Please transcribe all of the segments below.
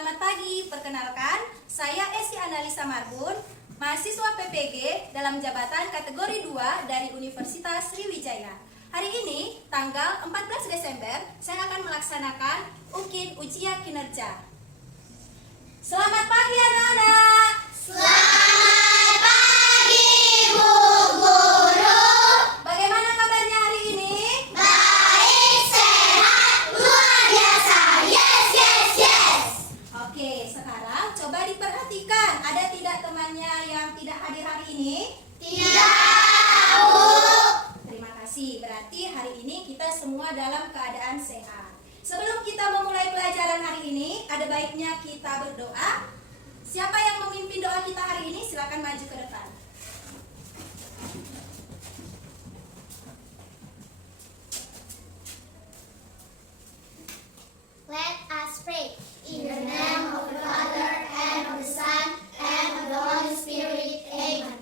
Selamat pagi, perkenalkan, saya Esi Analisa Marbun, mahasiswa PPG dalam jabatan kategori 2 dari Universitas Sriwijaya. Hari ini, tanggal 14 Desember, saya akan melaksanakan UKIN Ujian Kinerja. Selamat pagi anak-anak. Selamat pagi, Bu Guru. Bagaimana kabarnya hari ini? Baik, sehat, luar biasa. Yes, yes, yes. Oke, sekarang coba diperhatikan, ada tidak temannya yang tidak hadir hari ini? Tidak, Bu. Terima kasih, berarti hari ini kita semua dalam keadaan sehat. Sebelum kita memulai pelajaran hari ini, ada baiknya kita berdoa. Siapa yang memimpin doa kita hari ini? Silakan maju ke depan. Let us pray. In the name of the Father, and of the Son, and of the Holy Spirit. Amen.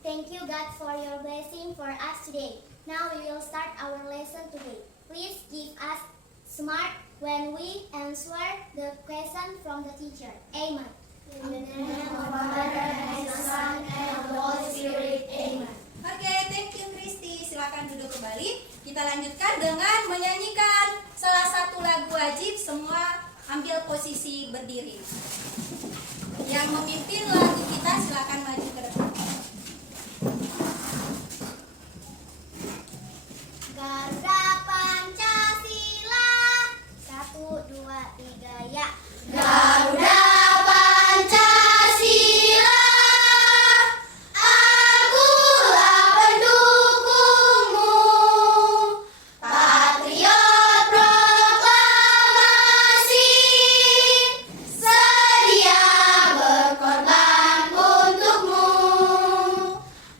Thank you, God, for your blessing for us today. Now we will start our lesson today. Please give us smart when we answer the question from the teacher. Amen. In the name of the Father, and the Son, and of the Holy Spirit. Amen. Oke, thank you Kristi. Silakan duduk kembali. Kita lanjutkan dengan menyanyikan salah satu lagu wajib. Semua ambil posisi berdiri. Yang memimpin lagu kita silakan maju ke depan. Garuda Pancasila, 1, 2, 3, ya. Garuda Pancasila, akulah pendukungmu. Patriot proklamasi, sedia berkorban untukmu.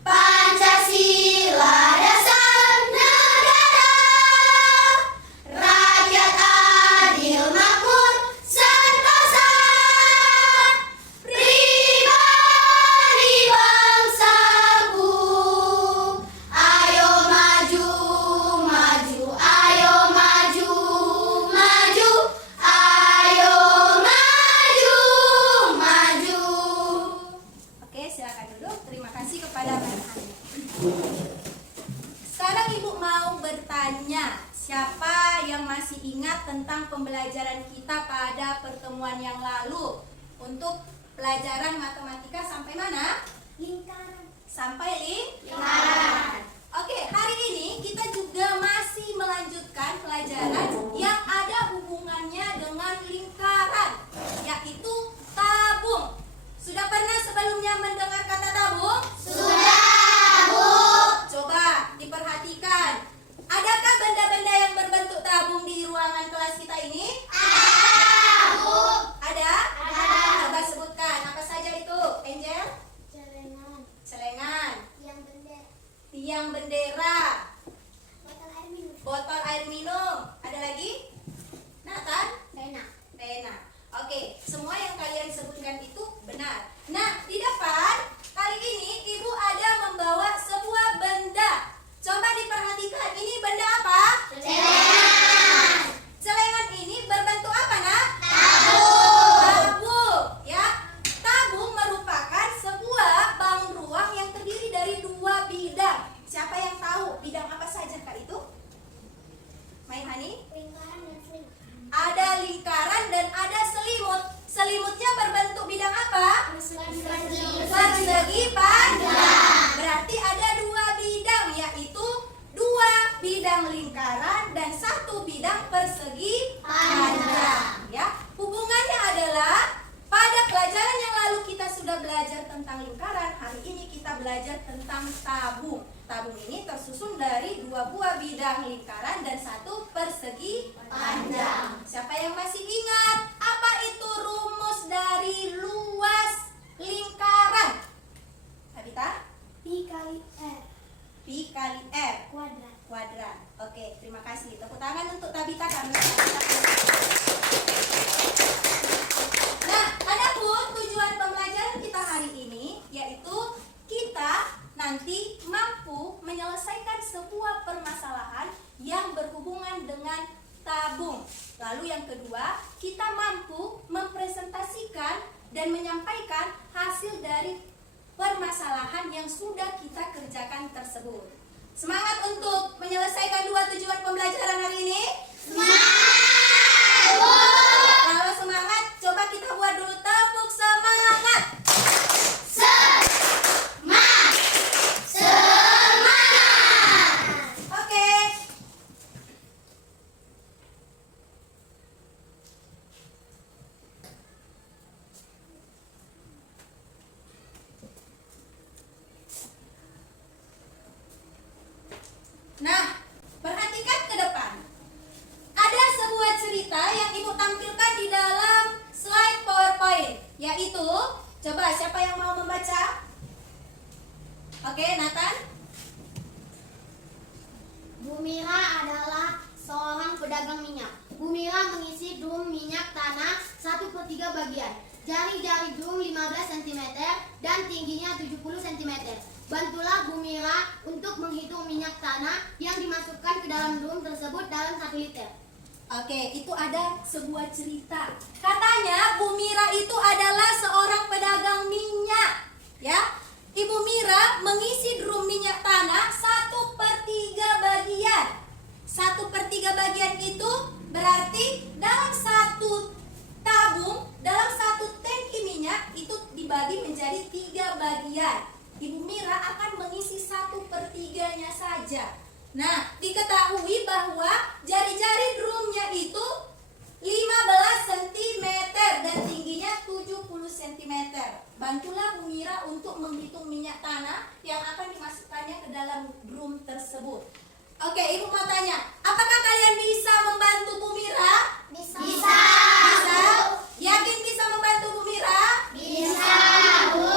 Pancasila dasar negara, rakyat adil makmur sentosa, pribadi bangsaku. Ayo maju, maju, ayo maju, maju, ayo maju, maju. Oke, silakan duduk. Terima kasih kepada Mbak Hani. Sekarang Ibu mau bertanya, siapa yang masih ingat tentang pembelajaran kita pada pertemuan yang lalu? Untuk pelajaran matematika sampai mana? Lingkaran. Sampai Lingkaran. Oke, hari ini kita juga masih melanjutkan pelajaran yang ada hubungannya dengan lingkaran, yaitu tabung. Sudah pernah sebelumnya mendengar kata tabung? Sudah, Bu. Coba diperhatikan. Adakah benda-benda yang berbentuk tabung di ruangan kelas kita ini? Ada, Bu. Ada? Ada. Coba sebutkan. Apa saja itu, Angel? Celengan. Celengan, Yang bendera. tiang bendera, Botol air minum. botol air minum. Ada lagi? Nathan? Pena. Pena. Oke, semua yang kalian sebutkan itu benar. Nah, di depan kali ini Ibu ada membawa sebuah benda. Coba diperhatikan, ini benda apa? Celengan. Celengan ini berbentuk apa, Nak? Tabung. Tabung, ya. Tabung merupakan sebuah bank ruang yang terdiri dari dua bidang. Siapa yang tahu bidang apa saja Kak itu? Mai Hani? Lingkaran dan selimut. Ada lingkaran dan ada selimut. Selimutnya berbentuk bidang apa? Persegi panjang. Berarti ada dua bidang, yaitu dua bidang lingkaran dan satu bidang persegi panjang. Ya, hubungannya adalah pada pelajaran yang lalu kita sudah belajar tentang lingkaran. Hari ini kita belajar tentang tabung. Tabung ini tersusun dari dua buah bidang lingkaran dan satu persegi panjang. Siapa yang masih ingat apa itu rumus dari luas lingkaran? Tabita? Pi kali R Pi kali R kuadrat. kuadrat. Oke, terima kasih. Tepuk tangan untuk Tabita kami. Nah, adapun tujuan pembelajaran kita hari ini yaitu kita nanti mampu menyelesaikan sebuah permasalahan yang berhubungan dengan tabung. Lalu yang kedua, kita mampu mempresentasikan menyampaikan hasil dari permasalahan yang sudah kita kerjakan tersebut. Semangat untuk menyelesaikan 2 tujuan pembelajaran hari ini. Kalau semangat, coba kita buat dulu tepuk semangat. Oke. Nah, perhatikan ke depan. Ada sebuah cerita yang Ibu tampilkan di dalam slide PowerPoint, yaitu, coba siapa yang mau membaca? Oke, Nathan. Bu Mira adalah seorang pedagang minyak. Bu Mira mengisi drum minyak tanah 1/3 bagian. Jari-jari drum 15 cm dan tingginya 70 cm. Bantulah Bu Mira untuk menghitung minyak tanah yang dimasukkan ke dalam drum tersebut dalam 1 liter. Oke, itu ada sebuah cerita. Katanya Bu Mira itu adalah seorang pedagang minyak, ya. Ibu Mira mengisi drum minyak tanah 1/3 bagian. 1/3 bagian itu berarti dalam satu tabung, dalam satu tangki minyak itu dibagi menjadi 3 bagian. Ibu Mira akan mengisi 1/3-nya saja. Nah, diketahui bahwa jari-jari drumnya itu 15 cm dan tingginya 70 cm. Bantulah Bu Mira untuk menghitung minyak tanah yang akan dimasukkannya ke dalam drum tersebut. Oke, Ibu mau tanya, apakah kalian bisa membantu Bu Mira? Bisa. Bisa? Yakin bisa membantu Bu Mira? Bisa, Bu.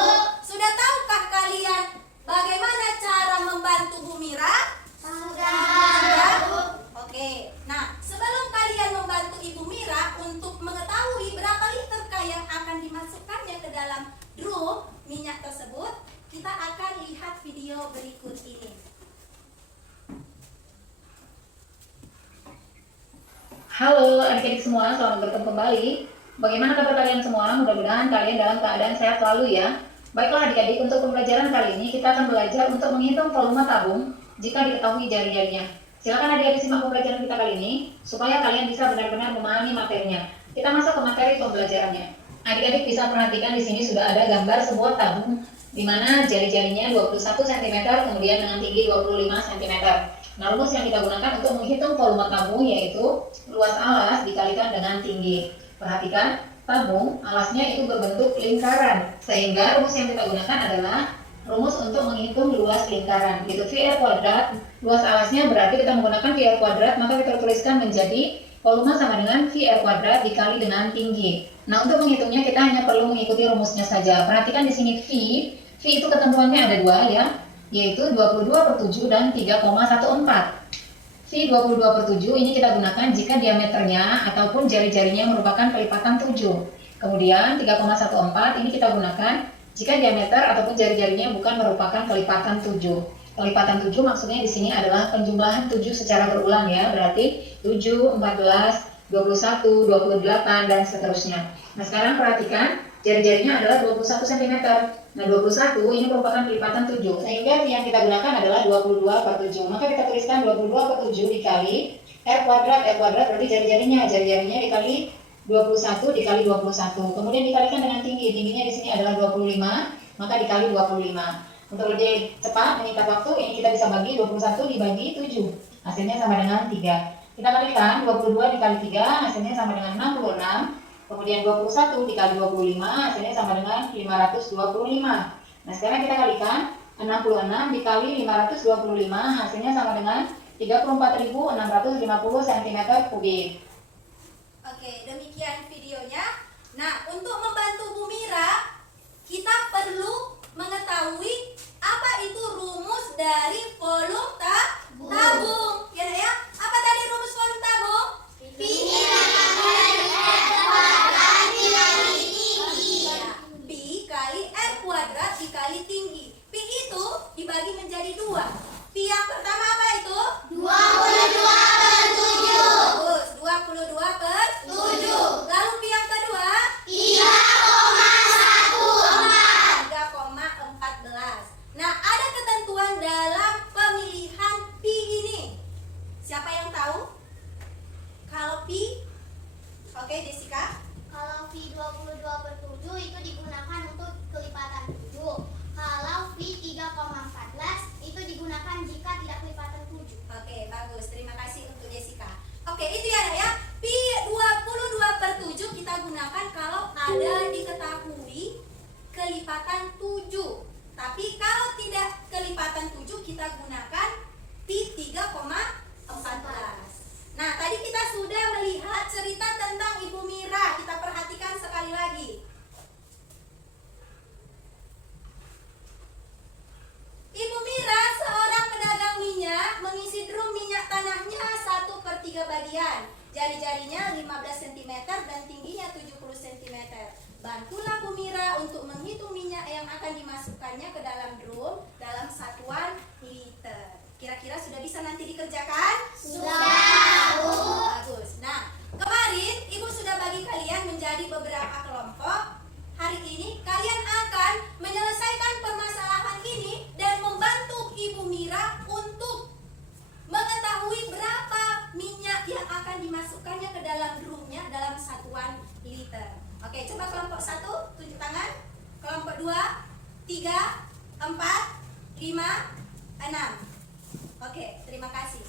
Sudah tahukah kalian bagaimana cara membantu Bu Mira? Sudah, Bu. Oke, nah sebelum kalian membantu Ibu Mira untuk mengetahui berapa literkah yang akan dimasukkannya ke dalam drum minyak tersebut, kita akan lihat video berikut ini. Halo adik-adik semua, selamat bertemu kembali. Bagaimana kabar kalian semua? Mudah-mudahan kalian dalam keadaan sehat selalu ya. Baiklah adik-adik, untuk pembelajaran kali ini kita akan belajar untuk menghitung volume tabung jika diketahui jari-jarinya. Silakan adik-adik simak pembelajaran kita kali ini supaya kalian bisa benar-benar memahami materinya. Kita masuk ke materi pembelajarannya. Adik-adik bisa perhatikan di sini sudah ada gambar sebuah tabung di mana jari-jarinya 21 cm kemudian dengan tinggi 25 cm. Nah, rumus yang kita gunakan untuk menghitung volume tabung yaitu luas alas dikalikan dengan tinggi. Perhatikan, tabung alasnya itu berbentuk lingkaran, sehingga rumus yang kita gunakan adalah rumus untuk menghitung luas lingkaran, yaitu VR kuadrat. Luas alasnya berarti kita menggunakan VR kuadrat, maka kita tuliskan menjadi volume sama dengan VR kuadrat dikali dengan tinggi. Nah, untuk menghitungnya kita hanya perlu mengikuti rumusnya saja. Perhatikan di sini V itu ketentuannya ada 2 ya, yaitu 22/7 dan 3,14. V 22/7 ini kita gunakan jika diameternya ataupun jari-jarinya merupakan kelipatan 7. Kemudian 3,14 ini kita gunakan jika diameter ataupun jari-jarinya bukan merupakan kelipatan 7. Kelipatan 7 maksudnya di sini adalah penjumlahan 7 secara berulang ya, berarti 7, 14, 21, 28 dan seterusnya. Nah, sekarang perhatikan jari-jarinya adalah 21 cm. Nah, 21 ini merupakan kelipatan 7, sehingga yang kita gunakan adalah 22/7. Maka kita tuliskan 22/7 dikali R kuadrat berarti jari-jarinya dikali 21 dikali 21. Kemudian dikalikan dengan tinggi. Tingginya di sini adalah 25, maka dikali 25. Untuk lebih cepat menyingkat waktu, ini kita bisa bagi 21 dibagi 7. Hasilnya sama dengan 3. Kita kalikan 22 dikali 3, hasilnya sama dengan 66. Kemudian 21 dikali 25 hasilnya sama dengan 525. Nah, sekarang kita kalikan 66 dikali 525 hasilnya sama dengan 34.650 cm3. Oke, demikian videonya. Nah, untuk membantu Bu Mira, kita perlu mengetahui apa itu rumus dari volume tabung. Ya, ya. Apa tadi rumus volume tabung? Pi kali R kuadrat dikali tinggi. Pi itu dibagi menjadi 2. Pi yang pertama apa itu? 22/7. Bagus, 22/7. Lalu pi yang kedua? 3,14. kelipatan 7. Tapi kalau tidak kelipatan 7, kita gunakan pi 3,14. Nah, tadi kita sudah melihat cerita tentang Ibu Mira. Kita perhatikan sekali lagi. Ibu Mira, seorang pedagang minyak, mengisi drum minyak tanahnya 1/3 bagian. Jari-jarinya 15 cm dan tingginya 70 cm. Bantulah Bu Mira untuk menghitung minyak yang akan dimasukkannya ke dalam drum dalam satuan liter. Kira-kira sudah bisa nanti dikerjakan? Sudah, Bu. Bagus. Nah, kemarin Ibu sudah bagi kalian menjadi beberapa kelompok. Hari ini kalian akan menyelesaikan permasalahan ini dan membantu Ibu Mira untuk mengetahui berapa minyak yang akan dimasukkannya ke dalam drumnya dalam satuan liter. Oke, coba kelompok 1 tunjuk tangan. Kelompok 2, 3, 4, 5, 6. Oke, terima kasih.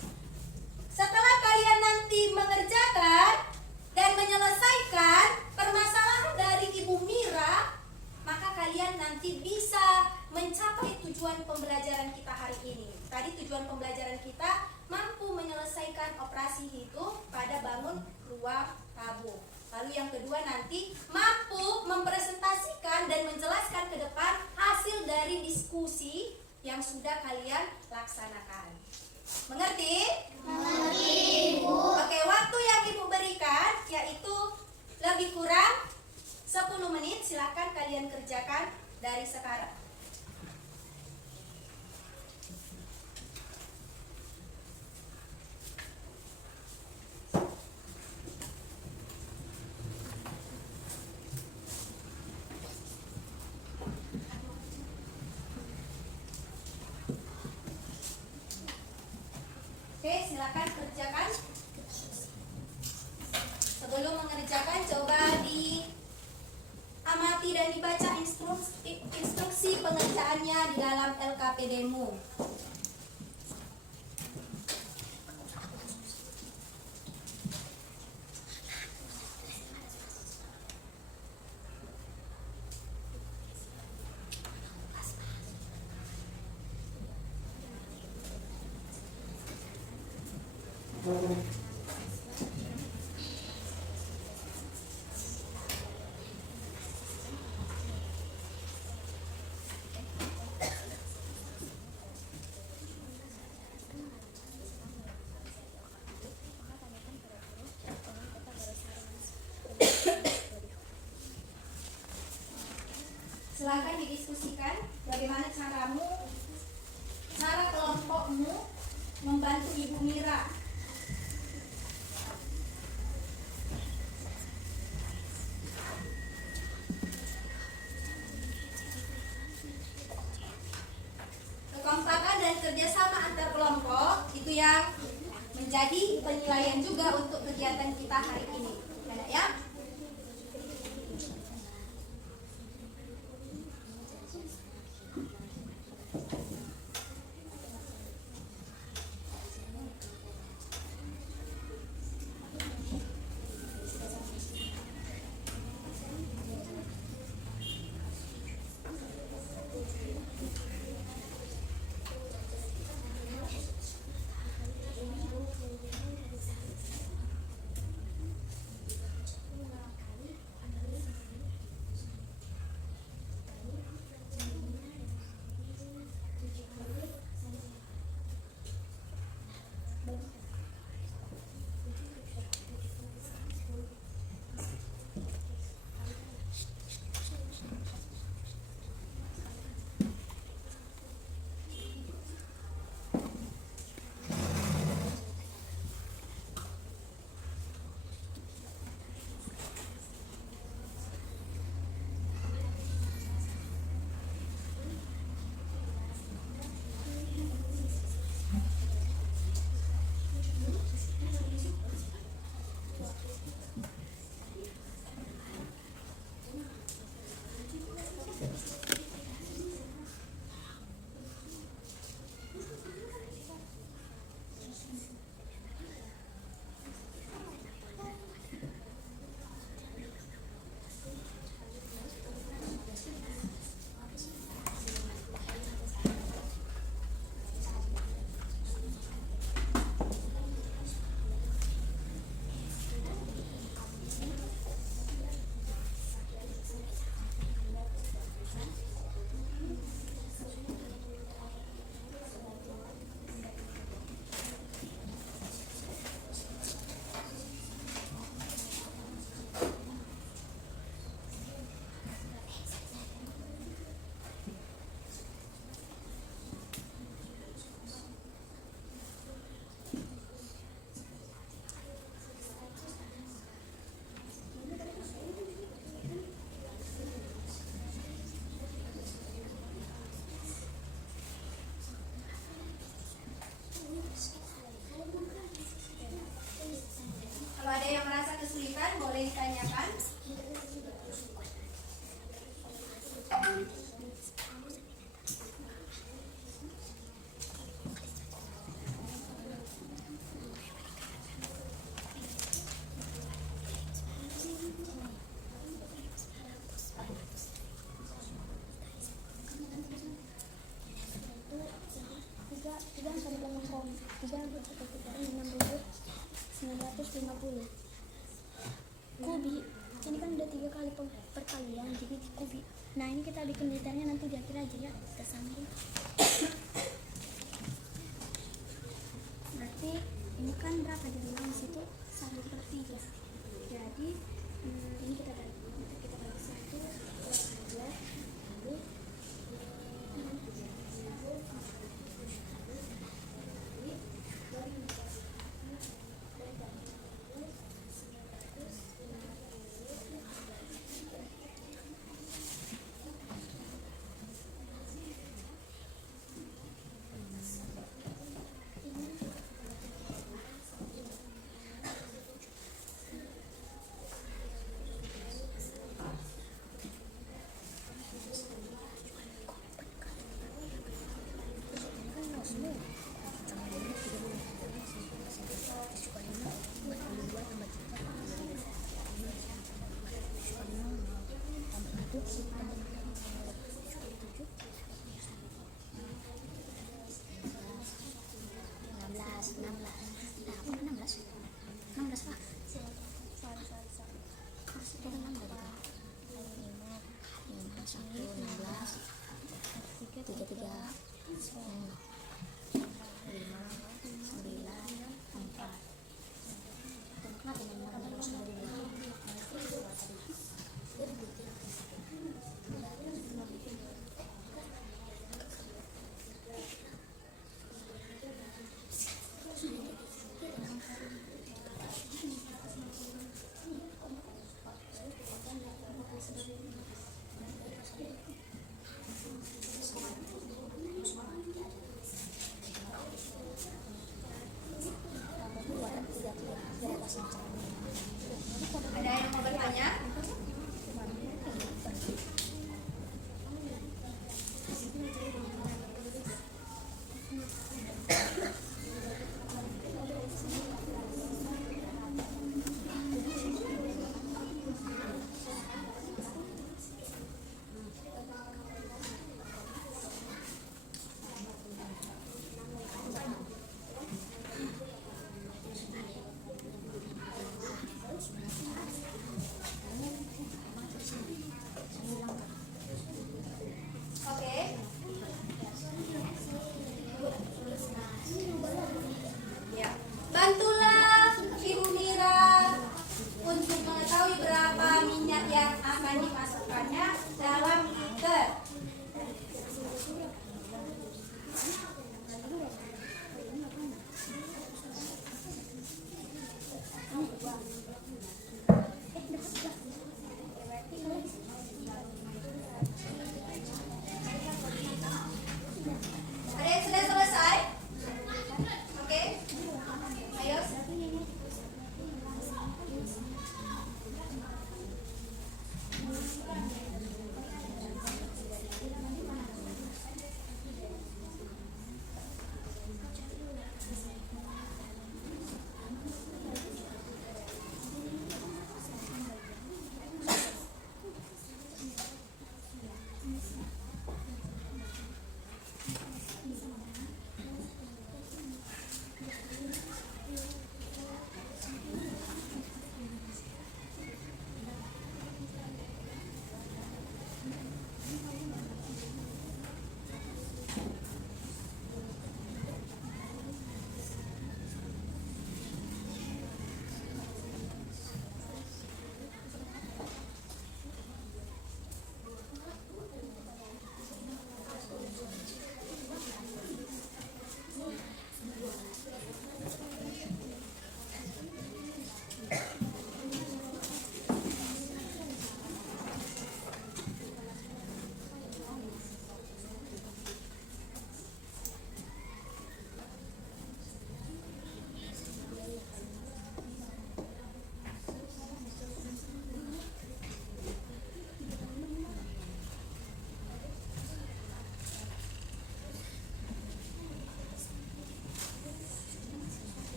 Setelah kalian nanti mengerjakan dan menyelesaikan permasalahan dari Ibu Mira, maka kalian nanti bisa mencapai tujuan pembelajaran kita hari ini. Tadi tujuan pembelajaran kita mampu menyelesaikan operasi hitung pada bangun ruang tabung. Lalu yang kedua nanti mampu mempresentasikan dan menjelaskan ke depan hasil dari diskusi yang sudah kalian laksanakan. Mengerti? Mengerti, Bu. Oke, waktu yang Ibu berikan yaitu lebih kurang 10 menit. Silakan kalian kerjakan dari sekarang. Oke, silakan kerjakan. Sebelum mengerjakan, coba diamati dan dibaca instruksi pengerjaannya di dalam LKPD-mu. Silakan didiskusikan bagaimana cara kelompokmu membantu Ibu Mira. Kekompakan dan kerjasama antar kelompok itu yang menjadi penilaian juga untuk kegiatan kita hari ini. Ada ya? perhatikan, boleh ditanyakan. Kubi, ini kan udah 3 kali perkalian, jadi kubi. Nah ini kita bikin liternya nanti di akhir aja ya, kita sambung. Berarti ini kan berapa dibilang di situ 1/3. Jadi ini kita bagi 1 2 lalu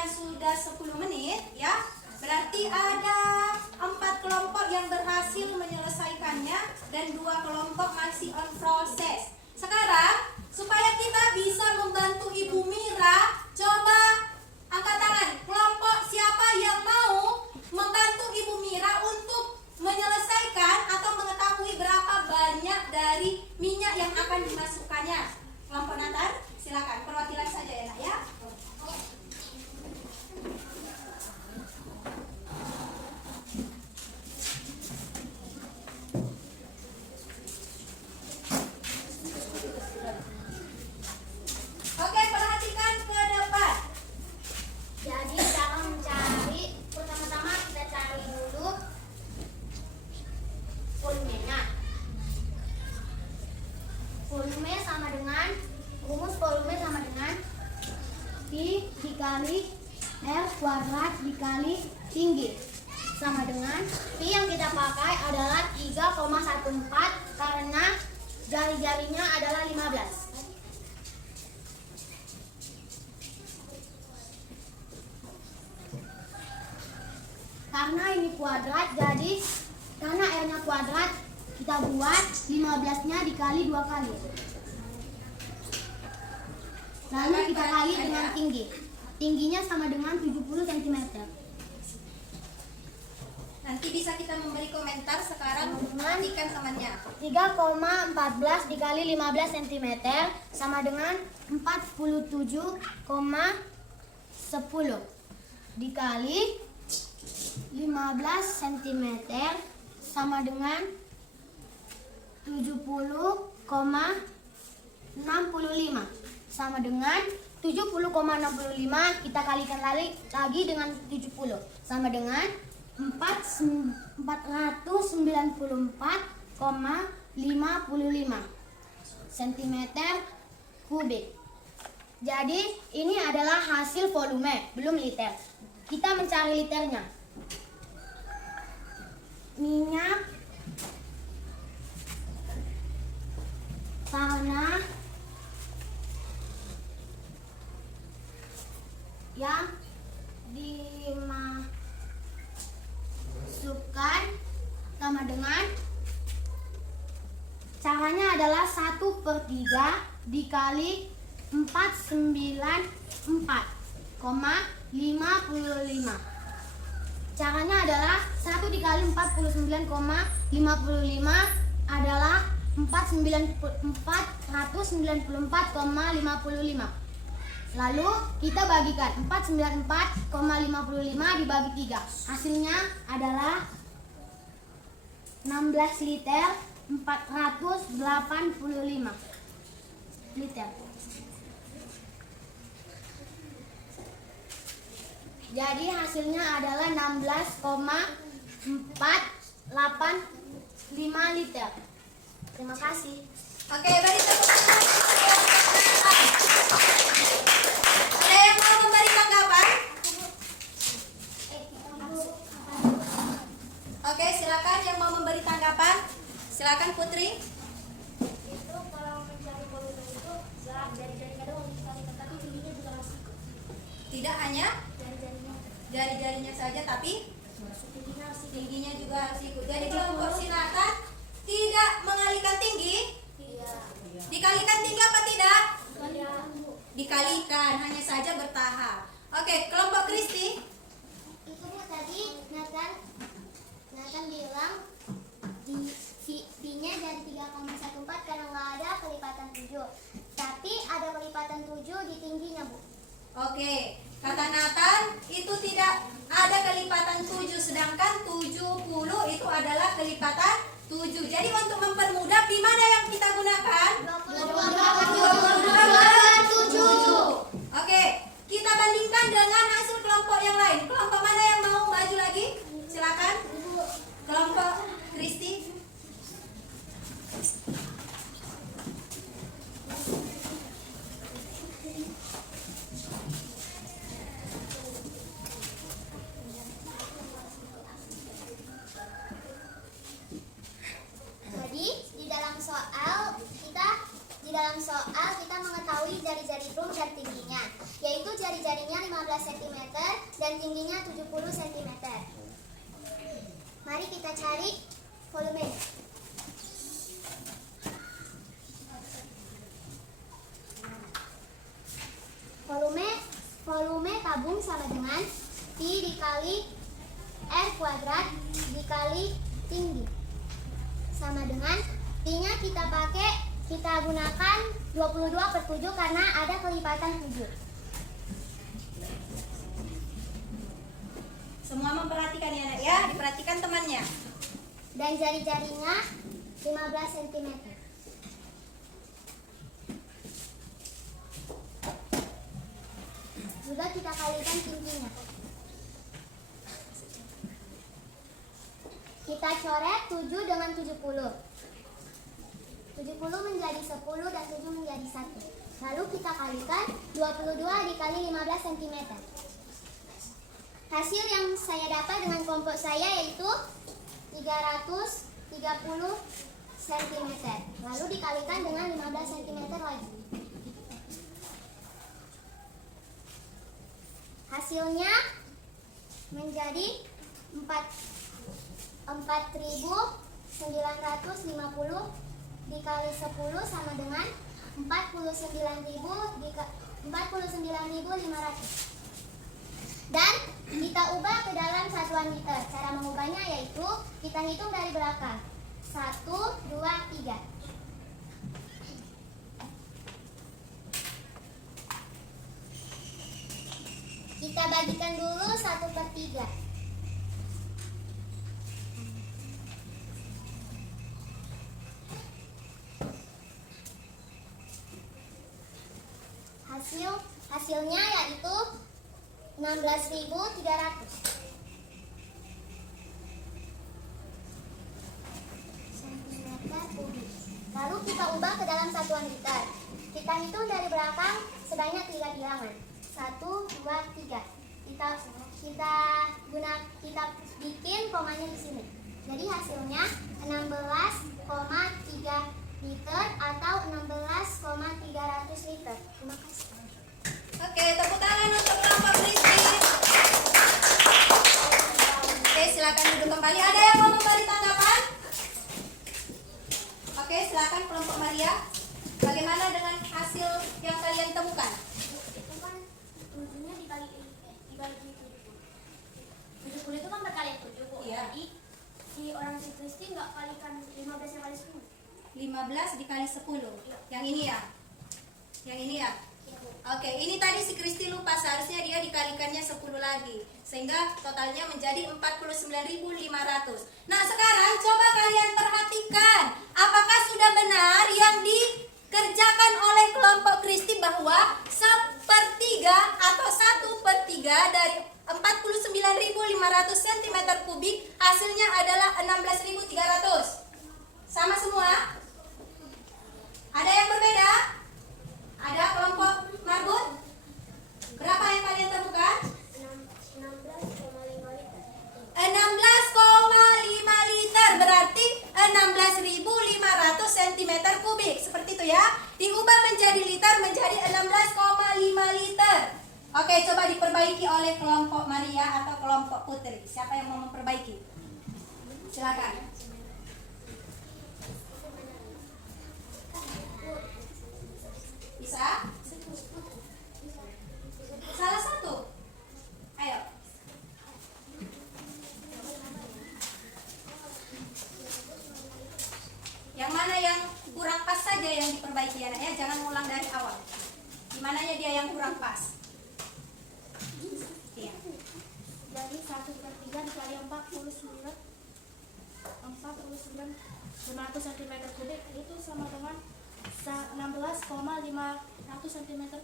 waktunya sudah 10 menit ya. Berarti ada 4 kelompok yang berhasil menyelesaikannya dan 2 kelompok masih on proses. Sekarang supaya kita bisa membantu Ibu Mira, coba angkat tangan. Kelompok siapa yang mau membantu Ibu Mira untuk menyelesaikan atau mengetahui berapa banyak dari minyak yang akan dimasukkannya? Kelompok Nathan, silakan perwakilan saja ya, Nak ya. Oke, perhatikan ke depan. Jadi dalam mencari, pertama-tama kita cari dulu volumenya. Volume sama dengan, rumus volume sama dengan Pi dikali R kuadrat dikali tinggi, sama dengan Pi yang kita pakai adalah 3,14 karena jari-jarinya adalah 15. Karena ini kuadrat, jadi karena R-nya kuadrat, kita buat 15-nya dikali 2 kali. Lalu kita kali dengan tinggi. Tingginya sama dengan 70 cm. Nanti bisa kita memberi komentar, sekarang perhatikan temannya. 3,14 dikali 15 cm sama dengan 47,10 dikali 15 cm sama dengan 70,65 sama dengan 70,65 kita kalikan lagi dengan 70 sama dengan 494,55 cm kubik. Jadi ini adalah hasil volume, belum liter. Kita mencari liternya. Minyak tanah yang dimasukkan sama dengan, caranya adalah 1/3 dikali 494,55. Caranya adalah 1 dikali 49,55 adalah 494,55. Lalu kita bagikan 494,55 dibagi 3. Hasilnya adalah 16 liter 485 liter. Jadi hasilnya adalah 16,485 liter. Terima kasih. Oke, beri tepuk tangan. Ada yang mau memberi tanggapan? Oke, silakan yang mau memberi tanggapan. Silakan Putri. Itu kalau mencari volume itu jari-jarinya doang dikali, tapi tingginya juga masih ikut. Tidak hanya Jari-jarinya jari-jarinya saja, tapi tingginya harus ikut. tingginya juga harus ikut. Jadi kelompok sinatan tidak mengalihkan tinggi. Iya. Dikalikan tinggi apa tidak? Iya. Dikalikan, hanya saja bertahap. Oke, kelompok Kristi. Itu tadi Nathan bilang Pi-nya dari 3,14 karena nggak ada kelipatan 7. Tapi ada kelipatan 7 di tingginya, Bu. Oke, kata Nathan itu tidak ada kelipatan 7, sedangkan 70 itu adalah kelipatan 7. Jadi untuk mempermudah, pi mana yang kita gunakan? 22/7. Oke, kita bandingkan dengan hasil kelompok yang lain. Kelompok mana yang mau maju lagi? Silakan. Kelompok Kristi. Jadi di dalam soal kita mengetahui dan tingginya 70 cm. Mari kita cari volume. Volume tabung sama dengan Pi dikali R kuadrat dikali tinggi. Sama dengan Pi-nya kita gunakan 22/7 karena ada kelipatan 7. Semua memperhatikan ya nak ya, diperhatikan temannya. Dan jari-jarinya 15 cm. Juga kita kalikan tingginya. Kita coret 7 dengan 70. 70 menjadi 10 dan 7 menjadi 1. Lalu kita kalikan 22 dikali 15 cm. Hasil yang saya dapat dengan kelompok saya yaitu 330 cm. Lalu dikalikan dengan 15 cm lagi. Hasilnya menjadi 4.950 dikali 10 sama dengan 49.500. Dan kita ubah ke dalam satuan liter. Cara mengubahnya yaitu kita hitung dari belakang. 1, 2, 3. Kita bagikan dulu 1/3. Hasilnya yaitu 16.300 cm3. Lalu kita ubah ke dalam satuan liter. Kita hitung dari belakang sebanyak 3 bilangan. 1, 2, 3. Kita bikin komanya di sini. Jadi hasilnya 16,3 liter atau 16,300 liter. Terima kasih. Oke, tepuk tangan untuk kelompok Kristi. Oke, silakan duduk kembali. Ada yang mau memberi tanggapan? Oke, silakan kelompok Maria. Bagaimana dengan hasil yang kalian temukan? Itu kan 7-nya dibagi 70 itu kan berkali 7 Bu. Iya. Jadi si Kristi nggak kalikan 15 kali 10. 15 dikali 10. Yang ini ya? Yang ini ya? Oke, ini tadi si Kristi lupa, seharusnya dia dikalikannya 10 lagi. Sehingga totalnya menjadi 49.500. Nah, sekarang coba kalian perhatikan. Apakah sudah benar yang dikerjakan oleh kelompok Kristi bahwa 1/3 atau 1/3 dari 49.500 cm3 hasilnya adalah 16.300. Sama semua? Ada yang berbeda? Ada kelompok Marbut? Berapa yang kalian temukan? 16,5 liter. 16,5 liter, berarti 16.500 cm3. Seperti itu ya. Diubah menjadi liter menjadi 16,5 liter. Oke, coba diperbaiki oleh kelompok Maria atau kelompok Putri. Siapa yang mau memperbaiki? Silakan. Bisa? Salah satu. Ayo. Yang mana yang kurang pas saja yang diperbaiki ya, ya. Jangan ulang dari awal. Dimananya dia yang kurang pas? Iya. Jadi 1/3 dikali 49 500 cm3 itu sama dengan 16,500 cm3.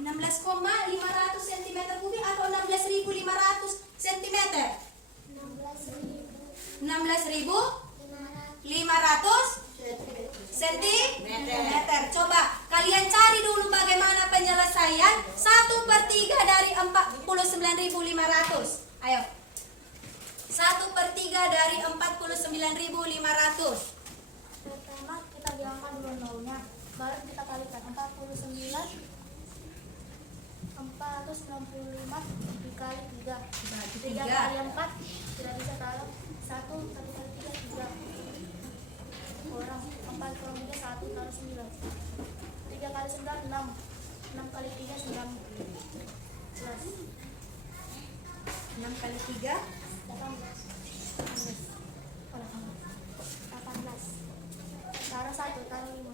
16,500 cm3 atau 16.500 cm? 16.500 cm. Coba kalian cari dulu bagaimana penyelesaian 1/3 dari 49.500. Ayo. 1/3 dari 49.500. Pertama kita hilangkan dulu nolnya, baru kita kalikan 49 165 dikali 3. Bagi 3 3. kali 4 tidak bisa taruh. 1 kali 3 3. Kurang 4 kurang 3 1 taruh 9. 3 kali 9 6. 6 kali 3 9. 6 kali 3 18. Taruh 1 taruh 5.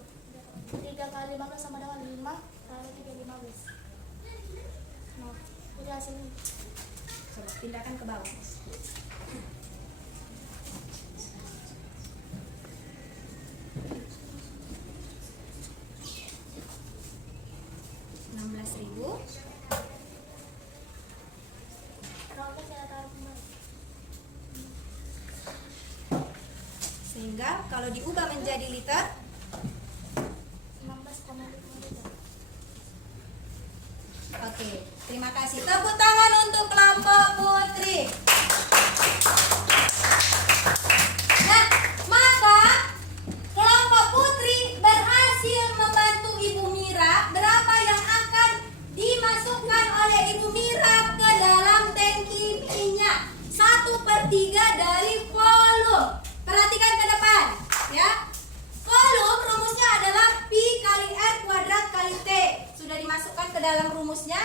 3 kali 15 sama dengan 5 taruh 3 15. Nah, ini hasilnya. Coba pindahkan ke bawah. Rp16.000. Rokok saya taruh kembali. Sehingga kalau diubah menjadi liter 19,5 liter. Oke, terima kasih. Tepuk tangan untuk kelompok Putri. Nah, maka kelompok Putri berhasil membantu Ibu Mira. Berapa yang akan dimasukkan oleh Ibu Mira ke dalam tangki minyak? 1/3 dari volume. Perhatikan ke depan, ya. Volume rumusnya adalah Pi kali R kuadrat kali T. Sudah dimasukkan ke dalam rumusnya.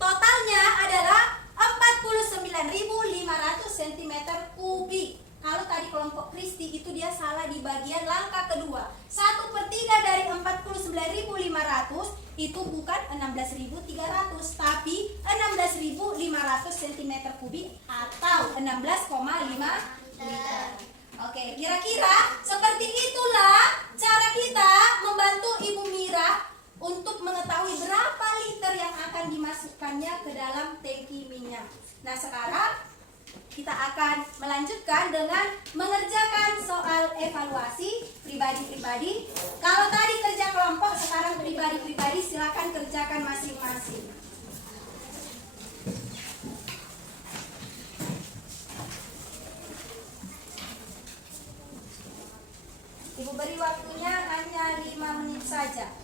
Totalnya adalah 49.500 cm kubik. Kalau tadi kelompok Kristi itu dia salah di bagian langkah kedua. 1/3 dari 49.500 itu bukan 16.300 tapi 16.500 cm kubik atau 16,5 liter. Oke, kira-kira seperti itulah cara kita membantu Ibu Mira untuk mengetahui berapa liter yang akan dimasukkannya ke dalam tangki minyak. Nah, sekarang kita akan melanjutkan dengan mengerjakan soal evaluasi pribadi-pribadi. Kalau tadi kerja kelompok, sekarang pribadi-pribadi, silakan kerjakan masing-masing. Ibu beri waktunya hanya 5 menit saja.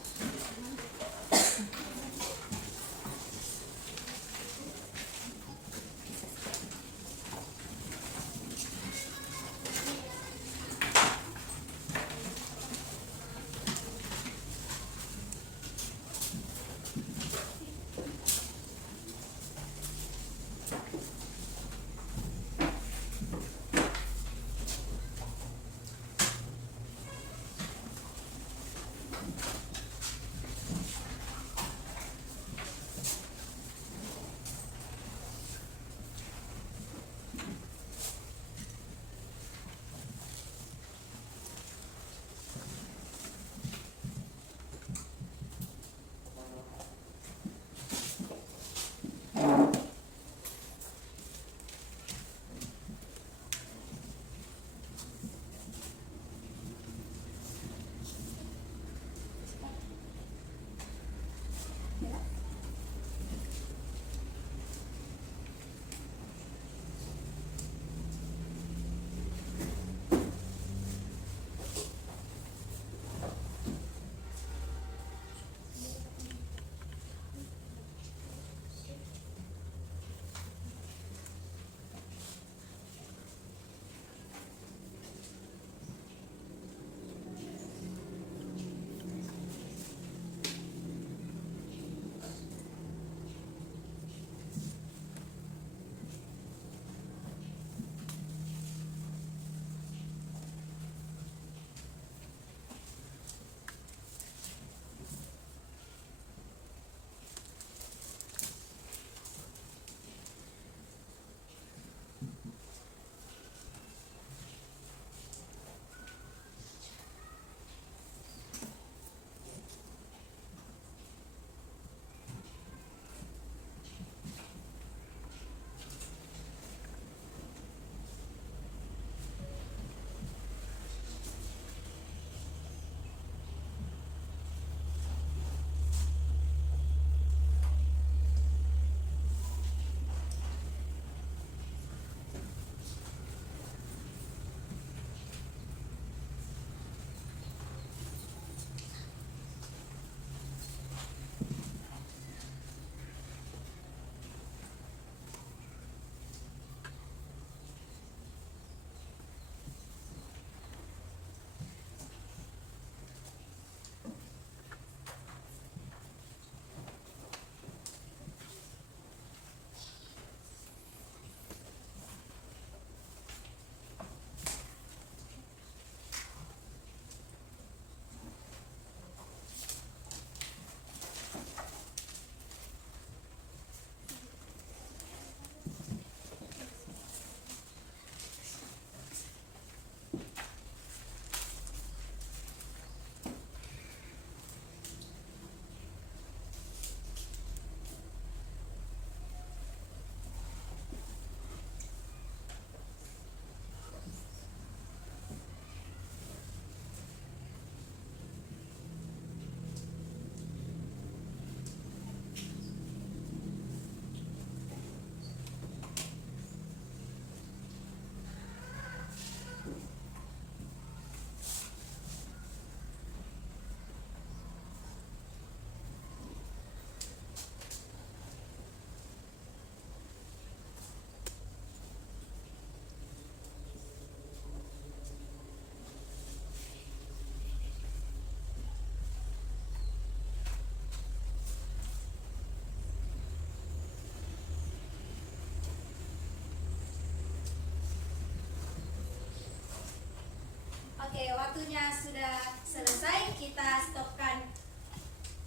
Oke, waktunya sudah selesai. Kita stopkan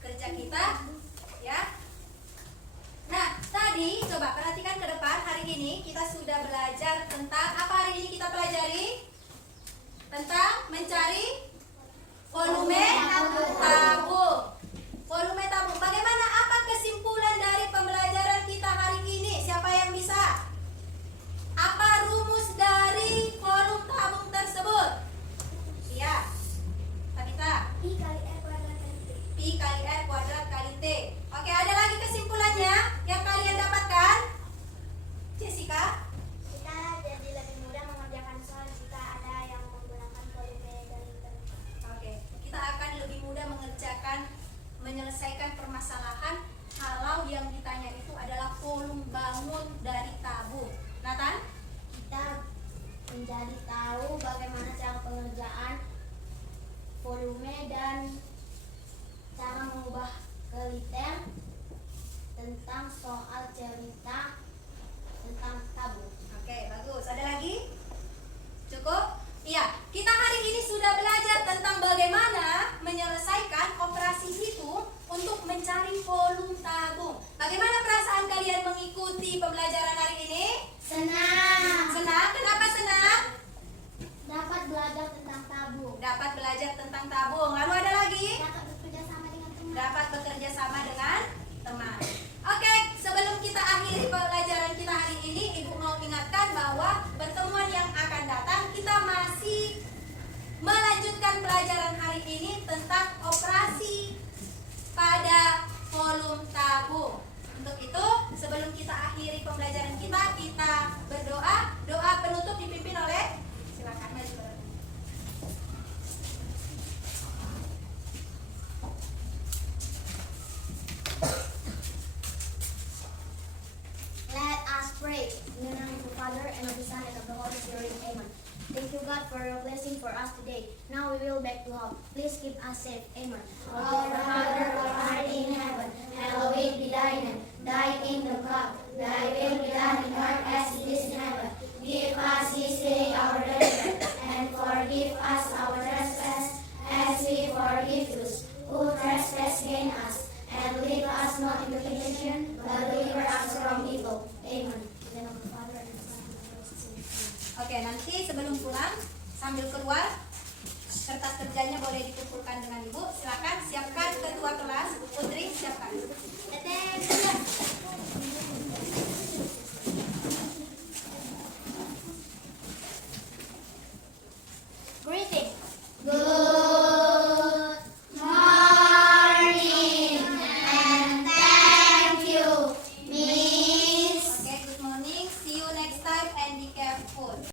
kerja kita, ya. Nah, tadi coba perhatikan ke depan. Hari ini kita sudah belajar tentang apa hari ini kita pelajari? Tentang mencari volume tabung. Volume tabung. Bagaimana apa kesimpulan dari pembelajaran kita hari ini? Siapa yang bisa? Apa rumus dari volume tabung tersebut? Iya. Tabita. P kali R kuadrat kali T. P kali R kuadrat kali T. Oke, ada lagi kesimpulannya yang kalian dapatkan? Jessica? Kita jadi lebih mudah mengerjakan soal jika ada yang menggunakan volume dan liter. Oke, kita akan lebih mudah menyelesaikan permasalahan kalau yang ditanya itu adalah volume bangun dari tabung. Nathan? Kita menjadi tahu bagaimana cara pengerjaan volume dan cara mengubah ke liter, tentang soal cerita tentang tabung. Oke, bagus. Ada lagi? Cukup? Iya, kita hari ini sudah belajar tentang bagaimana menyelesaikan operasi hitung untuk mencari volume tabung. Bagaimana perasaan kalian mengikuti pembelajaran hari ini? Senang. Senang? Kenapa senang? Dapat belajar tentang tabung. Dapat belajar tentang tabung. Lalu ada lagi? Dapat bekerja sama dengan teman. Dapat bekerja sama dengan teman. Oke, sebelum kita akhiri pelajaran kita hari ini, Ibu mau ingatkan bahwa pertemuan yang akan datang kita masih melanjutkan pelajaran hari ini tentang operasi pada volume tabung. Untuk itu, sebelum kita akhiri pembelajaran kita berdoa. Doa penutup dipimpin oleh, silakan maju ke depan. Let us pray. In the name of the Father, and of the Son, and of the Holy Spirit. Amen. Thank you, God, for your blessing for us today. Now we will back to home. Please keep us safe. Amen. Our Father, who art in heaven, hallowed be thy name. Thy kingdom come. Thy will be done in earth as it is in heaven. Give us this day our daily bread, and forgive us our trespass, as we forgive those who trespass against us. And lead us not into temptation, but deliver us from evil. Amen. In the name of the Father, and of the Son, and of the Holy Spirit. Oke, nanti sebelum pulang sambil keluar kertas kerjanya boleh dikumpulkan dengan Ibu. Silakan.